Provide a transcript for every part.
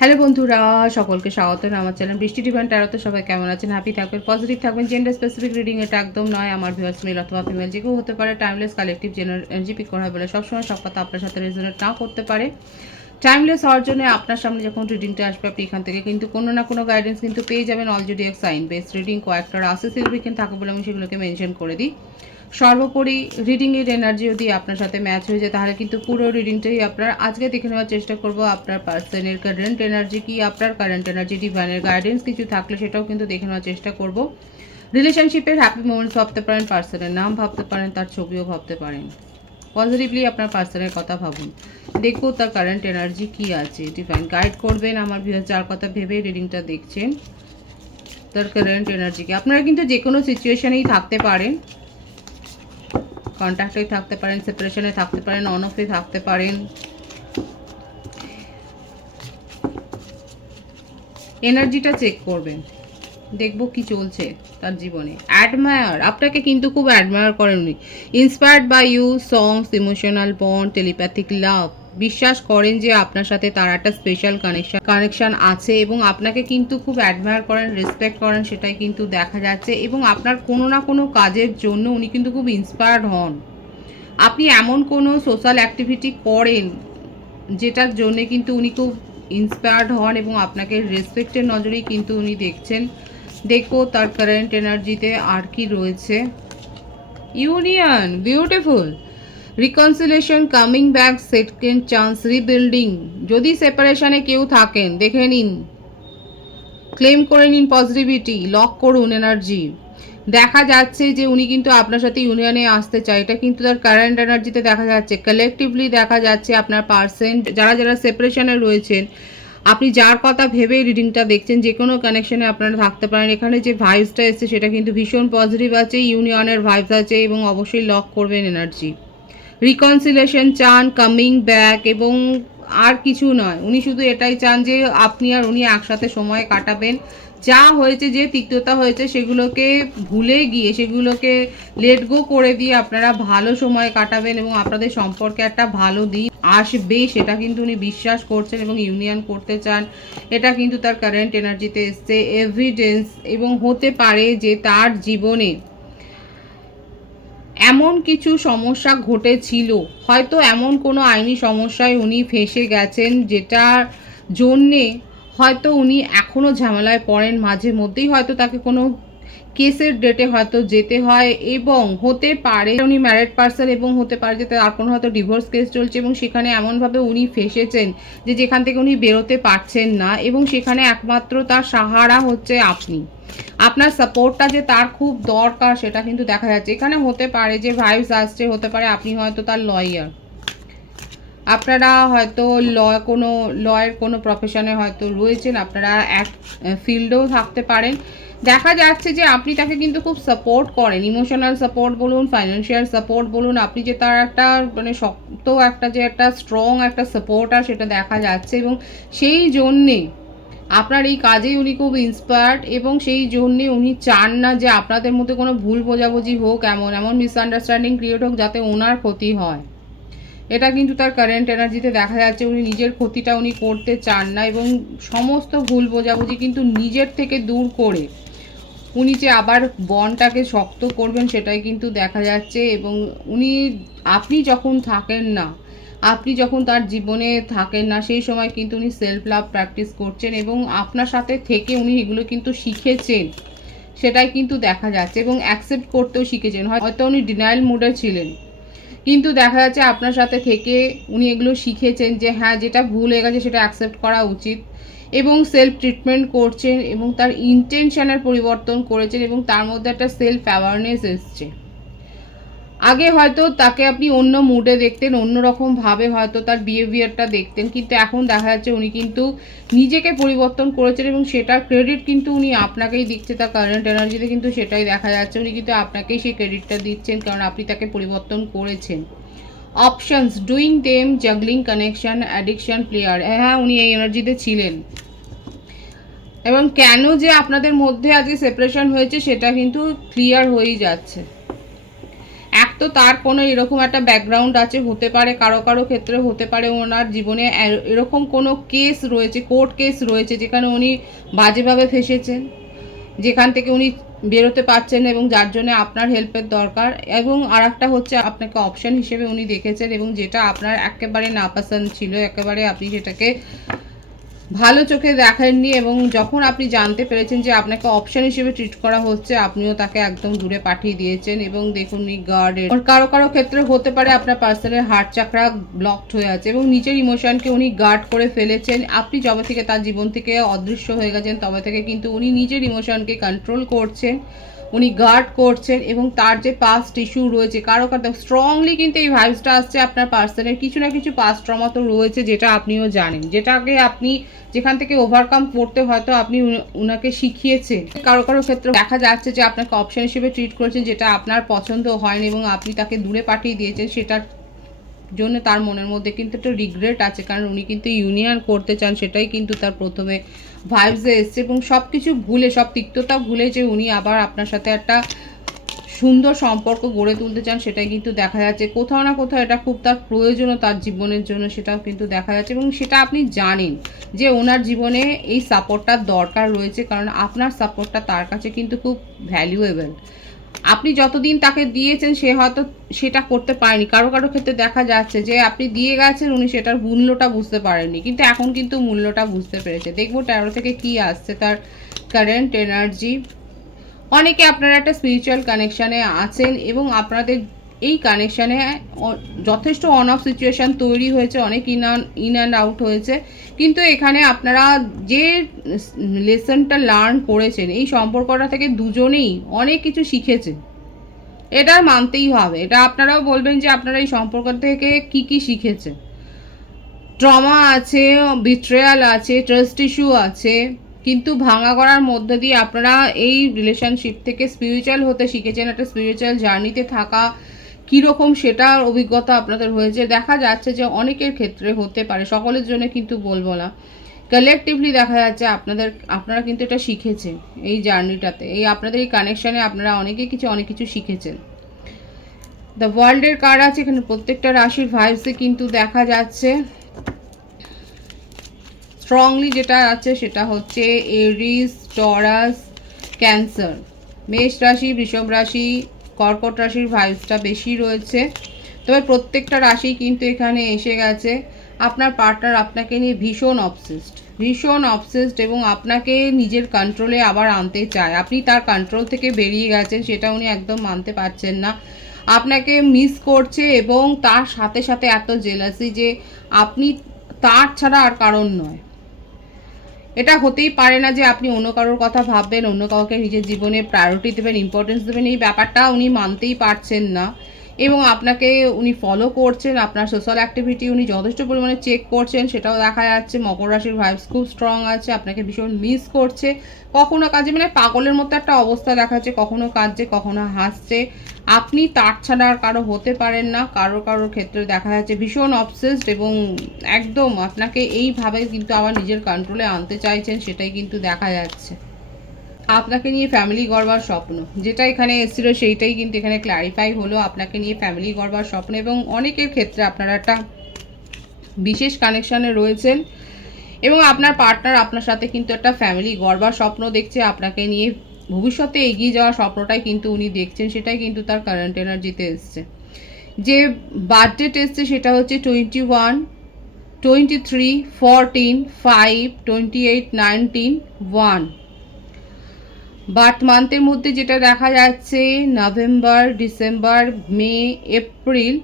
Hello বন্ধুরা, সকলকে স্বাগত আমার চ্যানেল বৃষ্টি ডিভাইন ট্যারোতে। সবাই কেমন আছেন? হ্যাপি থাকবেন, পজিটিভ থাকবেন। জেন্ডার স্পেসিফিক রিডিং এটা একদম নয়। আমার ভিউয়ার্স মেল অথবা ফিমেল যে কেউ হতে পারে। Timeless collective general energy pick করা হয় বলে সবসময় সব কথা আপনার সাথে রেজোনেট নাও করতে পারে। টাইমলেস হওয়ার জন্য আপনার সামনে যখন রিডিংটা আসবে আপনি এখান থেকে কিন্তু কোনো না কোনো গাইডেন্স কিন্তু পেয়ে যাবেন। All zodiac sign based reading কয়েকটা রাশি সিগনিফিকেন্ট থাকে বলে আমি সেগুলোকে মেনশন করে দিই। সর্বোপরি রিডিংয়ের এনার্জি যদি আপনার সাথে ম্যাচ হয়ে যায় তাহলে কিন্তু পুরো রিডিংটাই আপনার আজকে দেখে নেওয়ার চেষ্টা করব। আপনার পার্সনের কারেন্ট এনার্জি কি, আপনার কারেন্ট এনার্জি ডিভাইনের গাইডেন্স কিছু থাকলে সেটাও কিন্তু দেখে নেওয়ার চেষ্টা করব। রিলেশনশিপের হ্যাপি মোমেন্টস ভাবতে পারেন, পার্সনের নাম ভাবতে পারেন, তার ছবিও ভাবতে পারেন। পজিটিভলি আপনার পার্সনের কথা ভাবুন, দেখবো তার কারেন্ট এনার্জি কি আছে। ডিভাইন গাইড করবেন আমার ভিউয়ার যার কথা ভেবে রিডিংটা দেখছেন, তার কারেন্ট এনার্জিকে। আপনারা কিন্তু যে কোনো সিচুয়েশনেই থাকতে পারেন, কন্ট্যাক্টে থাকতে পারেন, সেপারেশনে থাকতে পারেন, অন অফে থাকতে পারেন। এনার্জিটা চেক করবেন, দেখবো কি চলছে তার জীবনে। অ্যাডমায়ার, আপনাকে কিন্তু খুব অ্যাডমায়ার করেন উনি। Inspired by you, songs, emotional bond, telepathic love. বিশ্বাস করেন যে আপনার সাথে তার একটা স্পেশাল কানেকশন আছে এবং আপনাকে কিন্তু খুব অ্যাডমায়ার করেন, রেসপেক্ট করেন, সেটাই কিন্তু দেখা যাচ্ছে। এবং আপনার কোনো না কোনো কাজের জন্য উনি কিন্তু খুব ইন্সপায়ার্ড হন। আপনি এমন কোনো সোশ্যাল অ্যাক্টিভিটি করেন যেটার জন্যে কিন্তু উনি খুব ইন্সপায়ার্ড হন এবং আপনাকে রেসপেক্টের নজরেই কিন্তু উনি দেখছেন। দেখো তার কারেন্ট এনার্জিতে আর কি রয়েছে। Union, beautiful. Reconciliation, coming back, second chance, rebuilding. যদি সেপারেশনে কেউ থাকেন দেখে নিন, ক্লেম করে নিন পজিটিভিটি, লক করুন এনার্জি। দেখা যাচ্ছে যে উনি কিন্তু আপনার সাথে ইউনিয়নে আসতে চায়, এটা কিন্তু তার কারেন্ট এনার্জিতে দেখা যাচ্ছে। কালেকটিভলি দেখা যাচ্ছে আপনার পার্সেন্ট যারা যারা সেপারেশনে রয়েছেন, আপনি যার কথা ভেবে রিডিংটা দেখছেন, যে কোনো কানেকশনে আপনারা থাকতে পারেন। এখানে যে ভাইবসটা এসছে সেটা কিন্তু ভীষণ পজিটিভ আছে, ইউনিয়নের ভাইবস আছে এবং অবশ্যই লক করবেন এনার্জি। রিকনসিলেশন চান, কামিং ব্যাক, এবং আর কিছু নয়, উনি শুধু এটাই চান যে আপনি আর উনি একসাথে সময় কাটাবেন। যা হয়েছে, যে তিক্ততা হয়েছে সেগুলোকে ভুলে গিয়ে, সেগুলোকে লেট গো করে দিয়ে আপনারা ভালো সময় কাটাবেন এবং আপনাদের সম্পর্কে একটা ভালো দিন আসবে, সেটা কিন্তু উনি বিশ্বাস করছেন এবং ইউনিয়ন করতে চান। এটা কিন্তু তার কারেন্ট এনার্জিতে এসছে এভিডেন্স। এবং হতে পারে যে তার জীবনে এমন কিছু সমস্যা ঘটেছিল, হয়তো এমন কোনো আইনি সমস্যায় উনি ফেঁসে গেছেন যেটার জন্যে হয়তো উনি এখনও ঝামেলায় পড়েন। মাঝে মধ্যেই হয়তো তাকে কোনো কেসের ডেটে হয়তো যেতে হয় এবং হতে পারে উনি ম্যারিড পার্সন এবং হতে পারে যে তার কোনো হয়তো ডিভোর্স কেস চলছে এবং সেখানে এমনভাবে উনি ফেঁসেছেন যে যেখান থেকে উনি বেরোতে পারছেন না এবং সেখানে একমাত্র তার সাহারা হচ্ছে আপনি। আপনার সাপোর্টটা যে তার খুব দরকার সেটা কিন্তু দেখা যাচ্ছে। এখানে হতে পারে যে ভাইবস আসছে, হতে পারে আপনি হয়তো তার লয়ার, আপনারা হয়তো লয়ের কোনো প্রফেশনে হয়তো রয়েছেন, আপনারা এক ফিল্ডেও থাকতে পারেন। দেখা যাচ্ছে যে আপনি তাকে কিন্তু খুব সাপোর্ট করেন, ইমোশনাল সাপোর্ট বলুন, ফাইন্যান্সিয়াল সাপোর্ট বলুন, আপনি যে তার একটা মানে শক্ত একটা যে একটা স্ট্রং একটা সাপোর্টার সেটা দেখা যাচ্ছে এবং সেই জন্যে আপনার এই কাজেই উনি খুব ইন্সপায়ার্ড এবং সেই জন্যে উনি চান না যে আপনাদের মধ্যে কোনো ভুল বোঝাবুঝি হোক, এমন মিসআন্ডারস্ট্যান্ডিং ক্রিয়েট হোক যাতে ওনার ক্ষতি হয়। এটা কিন্তু তার কারেন্ট এনার্জিতে দেখা যাচ্ছে, উনি নিজের ক্ষতিটা উনি করতে চান না এবং সমস্ত ভুল বোঝাবুঝি কিন্তু নিজের থেকে দূর করে উনি যে আবার বনটাকে শক্ত করবেন সেটাই কিন্তু দেখা যাচ্ছে। এবং উনি আপনি যখন থাকেন না, আপনি যখন তার জীবনে থাকেন না সেই সময় কিন্তু উনি সেলফ লাভ প্র্যাকটিস করছেন এবং আপনার সাথে থেকে উনি এগুলো কিন্তু শিখেছেন, সেটাই কিন্তু দেখা যাচ্ছে এবং অ্যাকসেপ্ট করতেও শিখেছেন। হয়তো উনি ডিনায়াল মুডে ছিলেন কিন্তু দেখা যাচ্ছে আপনার সাথে থেকে উনি এগুলো শিখেছেন যে হ্যাঁ যেটা ভুল হয়ে গেছে সেটা অ্যাকসেপ্ট করা উচিত এবং সেলফ ট্রিটমেন্ট করছেন এবং তার ইন্টেনশনের পরিবর্তন করেছেন এবং তার মধ্যে একটা সেলফ অ্যাওয়ারনেস এসছে। আগে হয়তো তাকে আপনি অন্য মুডে দেখতেন, অন্যরকমভাবে হয়তো তার বিহেভিয়ারটা দেখতেন, কিন্তু এখন দেখা যাচ্ছে উনি কিন্তু নিজেকে পরিবর্তন করেছেন এবং সেটার ক্রেডিট কিন্তু উনি আপনাকেই দিচ্ছে। তার কারেন্ট এনার্জিতে কিন্তু সেটাই দেখা যাচ্ছে, উনি কিন্তু আপনাকেই সেই ক্রেডিটটা দিচ্ছেন কারণ আপনি তাকে পরিবর্তন করেছেন। Options, doing them, juggling, connection, addiction, player. হ্যাঁ উনি এই এনার্জিতে ছিলেন এবং কেন যে আপনাদের মধ্যে আজকে সেপারেশন হয়েছে সেটা কিন্তু ক্লিয়ার হয়েই যাচ্ছে। এক তো তার কোনো এরকম একটা ব্যাকগ্রাউন্ড আছে, হতে পারে কারো কারো ক্ষেত্রে হতে পারে ওনার জীবনে এরকম কোনো কেস রয়েছে, কোর্ট কেস রয়েছে যেখানে উনি বাজেভাবে ফেসেছেন, যেখান থেকে উনি বেরোতে পারছেন এবং যার জন্য আপনার হেল্পের দরকার। এবং আর একটা হচ্ছে আপনাকে অপশন হিসেবে উনি দেখেছেন এবং যেটা আপনার একেবারে নাপসন্দ ছিল, একেবারে আপনি সেটাকে ভালো চোখে দেখেননি এবং যখন আপনি জানতে পেরেছেন যে আপনাকে অপশন হিসেবে ট্রিট করা হচ্ছে, আপনিও তাকে একদম দূরে পাঠিয়ে দিয়েছেন। এবং দেখুন উনি গার্ডের কারো কারো ক্ষেত্রে হতে পারে আপনার পার্সনের হার্ট চাকরা ব্লকড হয়ে আছে এবং নিজের ইমোশনকে উনি গার্ড করে ফেলেছেন। আপনি যবে থেকে তার জীবন থেকে অদৃশ্য হয়ে গেছেন তবে থেকে কিন্তু উনি নিজের ইমোশনকে কন্ট্রোল করছেন, উনি গার্ড করছেন এবং তার যে পাস্ট ইস্যু রয়েছে কারো কারো স্ট্রংলি কিন্তু এই ভাইবসটা আসছে আপনার পার্সনের কিছু না কিছু পাস্ট ট্রমা তো রয়েছে, যেটা আপনিও জানেন, যেটাকে আপনি যেখান থেকে ওভারকাম করতে হয়তো আপনি উনাকে শিখিয়েছেন। কারো কারো ক্ষেত্রে দেখা যাচ্ছে যে আপনাকে অপশন হিসেবে ট্রিট করেছেন যেটা আপনার পছন্দ হয়নি এবং আপনি তাকে দূরে পাঠিয়ে দিয়েছেন, সেটার জন্য তার মনের মধ্যে কিন্তু একটা রিগ্রেট আছে, কারণ উনি কিন্তু ইউনিয়ন করতে চান, সেটাই কিন্তু তার প্রথমে ভাইবসে এসছে এবং সব কিছু ভুলে, সব তিক্ততা ভুলে যে উনি আবার আপনার সাথে একটা সুন্দর সম্পর্ক গড়ে তুলতে চান, সেটাই কিন্তু দেখা যাচ্ছে। কোথাও না কোথাও এটা খুব তার প্রয়োজনও তার জীবনের জন্য, সেটাও কিন্তু দেখা যাচ্ছে এবং সেটা আপনি জানেন যে ওনার জীবনে এই সাপোর্টটার দরকার রয়েছে, কারণ আপনার সাপোর্টটা তার কাছে কিন্তু খুব ভ্যালুয়েবল। আপনি যতদিন তাকে দিয়েছেন সে হয়তো সেটা করতে পারেনি, কারো কারো ক্ষেত্রে দেখা যাচ্ছে যে আপনি দিয়ে গেছেন উনি সেটার মূল্যটা বুঝতে পারেননি, কিন্তু এখন কিন্তু মূল্যটা বুঝতে পেরেছে। দেখবো ট্যারো থেকে কি আসছে তার কারেন্ট এনার্জি। অনেকে আপনারা একটা স্পিরিচুয়াল কানেকশানে আছেন এবং আপনাদের এই কানেকশানে যথেষ্ট অন অফ সিচুয়েশান তৈরি হয়েছে, অনেক ইন অ্যান্ড আউট হয়েছে, কিন্তু এখানে আপনারা যে লেসনটা লার্ন করেছেন এই সম্পর্কটা থেকে দুজনেই অনেক কিছু শিখেছেন, এটা মানতেই হবে। এটা আপনারাও বলবেন যে আপনারা এই সম্পর্ক থেকে কি কি শিখেছেন। ট্রমা আছে, বিট্রেয়াল আছে, ট্রাস্ট ইস্যু আছে, কিন্তু ভাঙা করার মধ্যে দিয়ে আপনারা এই রিলেশনশিপ থেকে স্পিরিচুয়াল হতে শিখেছেন, একটা স্পিরিচুয়াল জার্নিতে থাকা কীরকম সেটার অভিজ্ঞতা আপনাদের হয়েছে। দেখা যাচ্ছে যে অনেকের ক্ষেত্রে হতে পারে, সকলের জন্য কিন্তু বলবো না, কালেকটিভলি দেখা যাচ্ছে আপনারা কিন্তু এটা শিখেছেন এই জার্নিটাতে, এই আপনাদের এই কানেকশানে আপনারা অনেক কিছু শিখেছেন। দ্য ওয়ার্ল্ডের কার্ড আছে এখানে, প্রত্যেকটা রাশির ভাইবসে কিন্তু দেখা যাচ্ছে স্ট্রংলি যেটা আছে সেটা হচ্ছে এরিস, টরাস, ক্যান্সার, মেষ রাশি, বৃষভ রাশি, কর্কট রাশির ভাইবসটা বেশি রয়েছে। তবে প্রত্যেকটা রাশি কিন্তু এখানে এসে গেছে। আপনার পার্টনার আপনাকে নিয়ে ভীষণ অবসেসড এবং আপনাকে নিজের কন্ট্রোলে আবার আনতে চায়। আপনি তার কন্ট্রোল থেকে বেরিয়ে গেছেন, সেটা উনি একদম মানতে পারছেন না, আপনাকে মিস করছে এবং তার সাথে সাথে এত জেলাসি যে আপনি তার ছাড়া আর কারণ নয়। এটা হতেই পারে না যে আপনি অন্য কারোর কথা ভাববেন, অন্য কাউকে নিজের জীবনে প্রায়োরিটি দেবেন, ইম্পর্টেন্স দেবেন, এই ব্যাপারটা উনি মানতেই পারছেন না এবং আপনাকে উনি ফলো করছেন, আপনার সোশ্যাল অ্যাক্টিভিটি উনি যথেষ্ট পরিমাণে চেক করছেন, সেটাও দেখা যাচ্ছে। মকর রাশির ভাইবস খুব স্ট্রং আছে, আপনাকে ভীষণ মিস করছে, কখনো কাজে মানে পাগলের মতো একটা অবস্থা দেখাচ্ছে, কখনো কাঁদছে কখনো হাসছে। আপনি তার ছাড়া আর কারো হতে পারেন না, কারোর ক্ষেত্রে দেখা যাচ্ছে ভীষণ অবসেসড এবং একদম আপনাকে এইভাবে কিন্তু আবার নিজের কন্ট্রোলে আনতে চাইছেন, সেটাই কিন্তু দেখা যাচ্ছে। আপনাকে নিয়ে ফ্যামিলি গড়বার স্বপ্ন যেটা এখানে এসেছিল সেইটাই কিন্তু এখানে ক্ল্যারিফাই হলো, আপনাকে নিয়ে ফ্যামিলি গড়বার স্বপ্ন এবং অনেকের ক্ষেত্রে আপনারা একটা বিশেষ কানেকশানে রয়েছেন এবং আপনার পার্টনার আপনার সাথে কিন্তু একটা ফ্যামিলি গড়বার স্বপ্ন দেখছে, আপনাকে নিয়ে ভবিষ্যতে এগিয়ে যাওয়ার স্বপ্নটাই কিন্তু উনি দেখছেন, সেটাই কিন্তু তার কারেন্ট এনার্জিতে এসছে। যে বার্থডেট এসছে সেটা হচ্ছে 21, 23, 14, 5, 28, 19, 1। বার্থ মান্থের মধ্যে যেটা দেখা যাচ্ছে নভেম্বর, ডিসেম্বর, মে, এপ্রিল,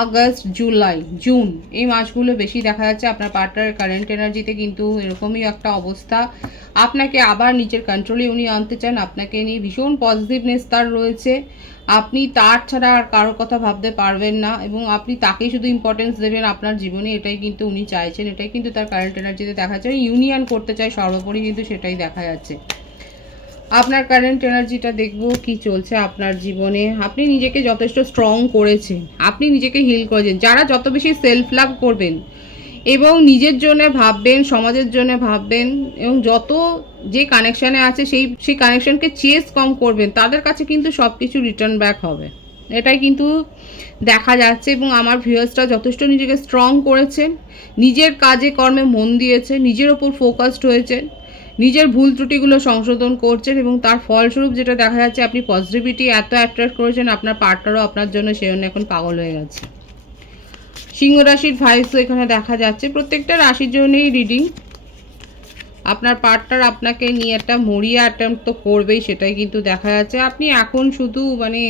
আগস্ট, জুলাই, জুন, এই মাসগুলো বেশি দেখা যাচ্ছে। আপনার পার্টনারের কারেন্ট এনার্জিতে কিন্তু এরকমই একটা অবস্থা, আপনাকে আবার নিজের কন্ট্রোলে উনি আনতে চান, আপনাকে নিয়ে ভীষণ পজিটিভনেস তার রয়েছে, আপনি তার ছাড়া আর কারোর কথা ভাবতে পারবেন না এবং আপনি তাকেই শুধু ইম্পর্টেন্স দেবেন আপনার জীবনে, এটাই কিন্তু উনি চাইছেন, এটাই কিন্তু তার কারেন্ট এনার্জিতে দেখা যাচ্ছে। ইউনিয়ন করতে চায় সর্বোপরি, কিন্তু সেটাই দেখা যাচ্ছে। আপনার কারেন্ট এনার্জিটা দেখবো কি চলছে আপনার জীবনে। আপনি নিজেকে যথেষ্ট স্ট্রং করেছেন, আপনি নিজেকে হিল করেছেন। যারা যত বেশি সেলফ লাভ করবেন এবং নিজের জন্য ভাববেন, সমাজের জন্য ভাববেন এবং যত যে কানেকশানে আছে সেই কানেকশানকে চেস কম করবেন, তাদের কাছে কিন্তু সব কিছু রিটার্ন ব্যাক হবে। এটাই কিন্তু দেখা যাচ্ছে। এবং আমার ভিউয়ার্সরা যথেষ্ট নিজেকে স্ট্রং করেছেন, নিজের কাজে কর্মে মন দিয়েছে, নিজের ওপর ফোকাসড হয়েছেন, নিজের ভুল ত্রুটিগুলো সংশোধন করছেন, এবং তার ফলস্বরূপ যেটা দেখা যাচ্ছে আপনি পজিটিভিটি এত অ্যাট্রাক্ট করেছেন, আপনার পার্টনারও আপনার জন্য সেই জন্য এখন পাগল হয়ে গেছে। সিংহ রাশির ভাইবসও এখানে দেখা যাচ্ছে। প্রত্যেকটা রাশির জন্যই রিডিং। আপনার পার্টনার আপনাকে নিয়ে একটা মরিয়া অ্যাটেম্প্ট তো করবেই, সেটাই কিন্তু দেখা যাচ্ছে। আপনি এখন শুধু মানে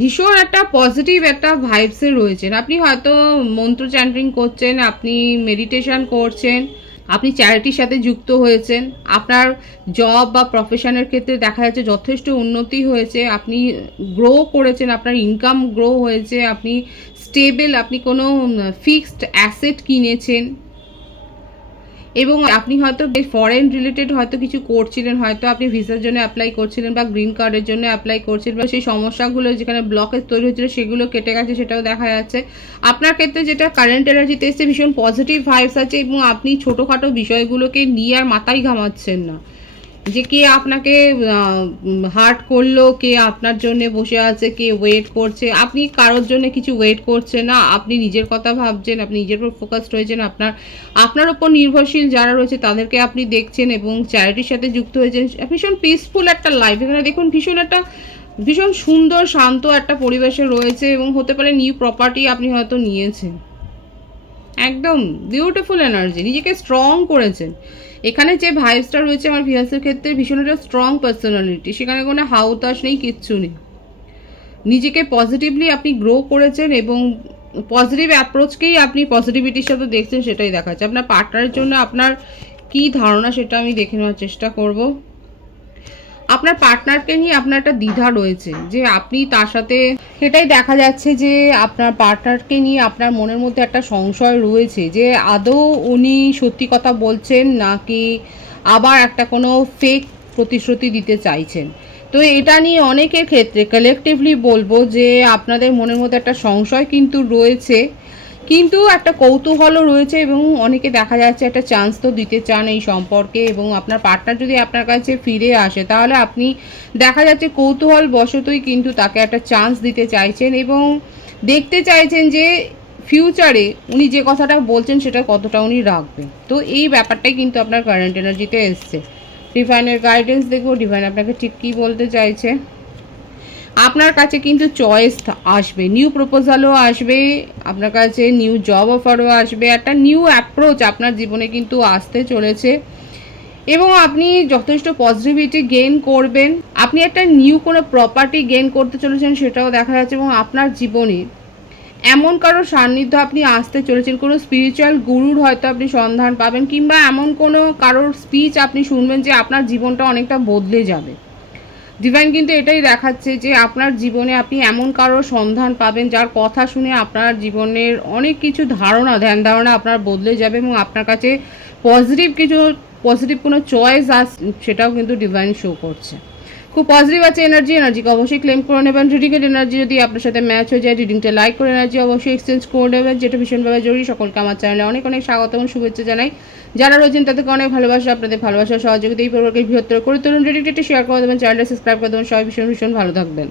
ভীষণ একটা পজিটিভ একটা ভাইবসে রয়েছেন। আপনি হয়তো মন্ত্র চ্যান্টিং করছেন, আপনি মেডিটেশন করছেন, আপনি চ্যারিটির সাথে যুক্ত হয়েছেন, আপনার জব বা প্রফেশনের ক্ষেত্রে দেখা যাচ্ছে যথেষ্ট উন্নতি হয়েছে, আপনি গ্রো করেছেন, আপনার ইনকাম গ্রো হয়েছে, আপনি স্টেবল, আপনি কোনো ফিক্সড অ্যাসেট কিনেছেন, এবং আপনি হয়তো ফরেন রিলেটেড হয়তো কিছু করছিলেন, হয়তো আপনি ভিসার জন্য অ্যাপ্লাই করছিলেন বা গ্রিন কার্ডের জন্য অ্যাপ্লাই করছিলেন, বা সেই সমস্যাগুলো যেখানে ব্লকেজ তৈরি হচ্ছিল সেগুলো কেটে গেছে, সেটাও দেখা যাচ্ছে। আপনার ক্ষেত্রে যেটা কারেন্ট এনার্জিতে এসছে, ভীষণ পজিটিভ ভাইবস আছে, এবং আপনি ছোটোখাটো বিষয়গুলোকে নিয়ে আর মাথায় ঘামাচ্ছেন না, যে কে আপনাকে হার্ট করলো, কে আপনার জন্য বসে আছে, কে ওয়েট করছে। আপনি কারোর জন্য কিছু ওয়েট করছেন না, আপনি নিজের কথা ভাবছেন, আপনি নিজের উপর ফোকাসড হয়েছেন, আপনার উপর নির্ভরশীল যারা রয়েছে তাদেরকে আপনি দেখছেন, এবং চ্যারিটির সাথে যুক্ত হয়েছেন। ভীষণ পিসফুল একটা লাইফ এখানে দেখুন, ভীষণ সুন্দর শান্ত একটা পরিবেশে রয়েছে, এবং হতে পারে নিউ প্রপার্টি আপনি হয়তো নিয়েছেন। একদম বিউটিফুল এনার্জি, নিজেকে স্ট্রং করেছেন। এখানে যে ভাইবসটা রয়েছে আমার ভিউয়ার্সের ক্ষেত্রে, ভীষণ একটা স্ট্রং পার্সোনালিটি, সেখানে কোনো হাউতাস নেই, কিচ্ছু নেই। নিজেকে পজিটিভলি আপনি গ্রো করেছেন, এবং পজিটিভ অ্যাপ্রোচকেই আপনি পজিটিভিটির সাথে দেখছেন, সেটাই দেখাচ্ছে। আপনার পার্টনারের জন্য আপনার কী ধারণা সেটা আমি দেখে নেওয়ার চেষ্টা করব। আপনার পার্টনারকে নিয়ে আপনার একটা দ্বিধা রয়েছে, যে আপনি তার সাথে, সেটাই দেখা যাচ্ছে যে আপনার পার্টনারকে নিয়ে আপনার মনের মধ্যে একটা সংশয় রয়েছে, যে আদৌ উনি সত্যি কথা বলছেন নাকি আবার একটা কোনো ফেক প্রতিশ্রুতি দিতে চাইছেন। তো এটা নিয়ে অনেকের ক্ষেত্রে কালেকটিভলি বলবো যে আপনাদের মনের মধ্যে একটা সংশয় কিন্তু রয়েছে, কিন্তু একটা কৌতূহলও রয়েছে, এবং অনেকে দেখা যাচ্ছে একটা চান্স তো দিতে চান এই সম্পর্কে, এবং আপনার পার্টনার যদি আপনার কাছে ফিরে আসে তাহলে আপনি দেখা যাচ্ছে কৌতূহল বশতই কিন্তু তাকে একটা চান্স দিতে চাইছেন, এবং দেখতে চাইছেন যে ফিউচারে উনি যে কথাটা বলছেন সেটা কতটা উনি রাখবেন। তো এই ব্যাপারটাই কিন্তু আপনার কারেন্ট এনার্জিতে এসছে। ডিভাইনের গাইডেন্স দেখবো, ডিভাইন আপনাকে ঠিক কী বলতে চাইছে। আপনার কাছে কিন্তু চয়েস আসবে, নিউ প্রপোজালও আসবে, আপনার কাছে নিউ জব অফারও আসবে, একটা নিউ অ্যাপ্রোচ আপনার জীবনে কিন্তু আসতে চলেছে, এবং আপনি যথেষ্ট পজিটিভিটি গেইন করবেন। আপনি একটা নিউ কোনো প্রপার্টি গেইন করতে চলেছেন, সেটাও দেখা যাচ্ছে, এবং আপনার জীবনে এমন কারো সান্নিধ্য আপনি আসতে চলেছেন, কোনো স্পিরিচুয়াল গুরুর হয়তো আপনি সন্ধান পাবেন, কিংবা এমন কোনো কারোর স্পিচ আপনি শুনবেন যে আপনার জীবনটা অনেকটা বদলে যাবে। ডিভাইন কিন্তু এটাই দেখাচ্ছে যে আপনার জীবনে আপনি এমন কারোর সন্ধান পাবেন যার কথা শুনে আপনার জীবনের অনেক কিছু ধ্যান ধারণা আপনার বদলে যাবে, এবং আপনার কাছে পজিটিভ কোনো চয়েস সেটাও কিন্তু ডিভাইন শো করছে। খুব পজিটিভ আছে এনার্জিকে অবশ্যই ক্লেম করে নেবেন। রিডিংয়ের এনার্জি যদি আপনার সাথে ম্যাচ হয়ে যায়, রিডিংটা লাইক করে এনার্জি অবশ্যই এক্সচেঞ্জ করে নেবেন, যেটা ভীষণভাবে জরুরি। সকলকে আমার চ্যানেলে অনেক অনেক স্বাগত এবং শুভেচ্ছা জানাই। যারা রয়েছেন তাদেরকে অনেক ভালোবাসা, আপনাদের ভালোবাসা সহযোগিতা এই পরিবারকে বৃহত্তর করে তুলুন। রিডিংটা শেয়ার করে দেবেন, চ্যানেলটা সাবস্ক্রাইব করে দেবেন। সবাই ভীষণ ভালো থাকবেন।